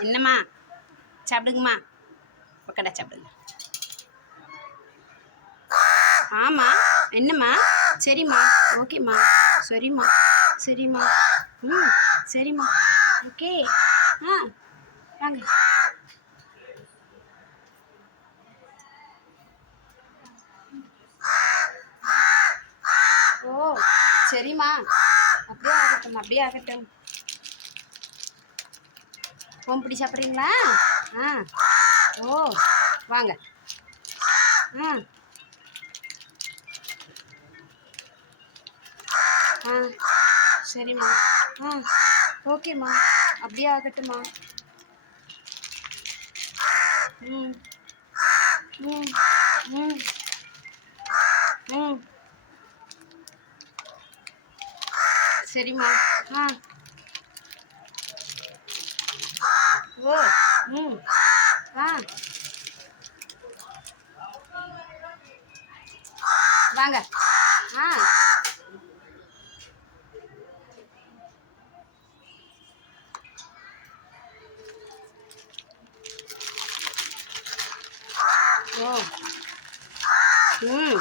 என்னம்மா சாப்பிடுங்கம்மா. பக்கடா சாப்பிடுங்க. ஆமாம் என்னம்மா? சரிம்மா. ஓகேம்மா. சரிம்மா. சரிம்மா. ம் சரிம்மா. ஓகே. ஆ வாங்க. ஓ சரிம்மா. அப்படியே ஆகட்டும் அப்படியே ஆகட்டும். ஓம்புடி சாப்பிட்றீங்களா? ஆ. ஓ வாங்க. ஆ. ஆ. சரிம்மா. ஆ. ஓகேம்மா. அப்படியே ஆகட்டும்மா. ம். ம். ம். ம். சரிம்மா. ஆ ஓ ம் ஆ வாங்க. ஆ. ஓ. ம்.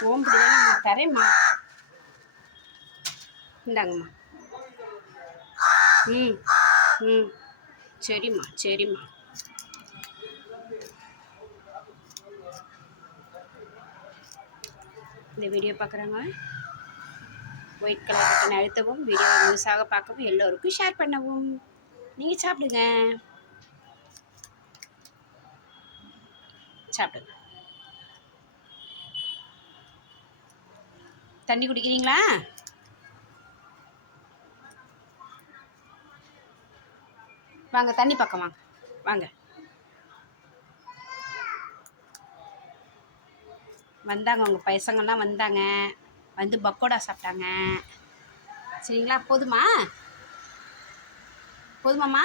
ஓம் பிரியாணி தரேம்மா. இந்தாங்கம்மா. ம். ம். சரிம்மா சரிம்மா. இந்த வீடியோ பார்க்குறவங்க ஒயிட் கலர் பட்டன் அழுத்தவும் வீடியோ முழுசாக பார்க்கவும் எல்லோருக்கும் ஷேர் பண்ணவும். நீங்கள் சாப்பிடுங்க. சாப்பிடுங்க. தண்ணி குடிக்கிறீங்களா? வாங்க தண்ணி பக்கம் வாங்க. வாங்க. வந்தாங்க. உங்கள் பசங்கள்லாம் வந்தாங்க. வந்து பக்கோடா சாப்பிட்டாங்க. சரிங்களா? போதுமா? போதுமாம்மா?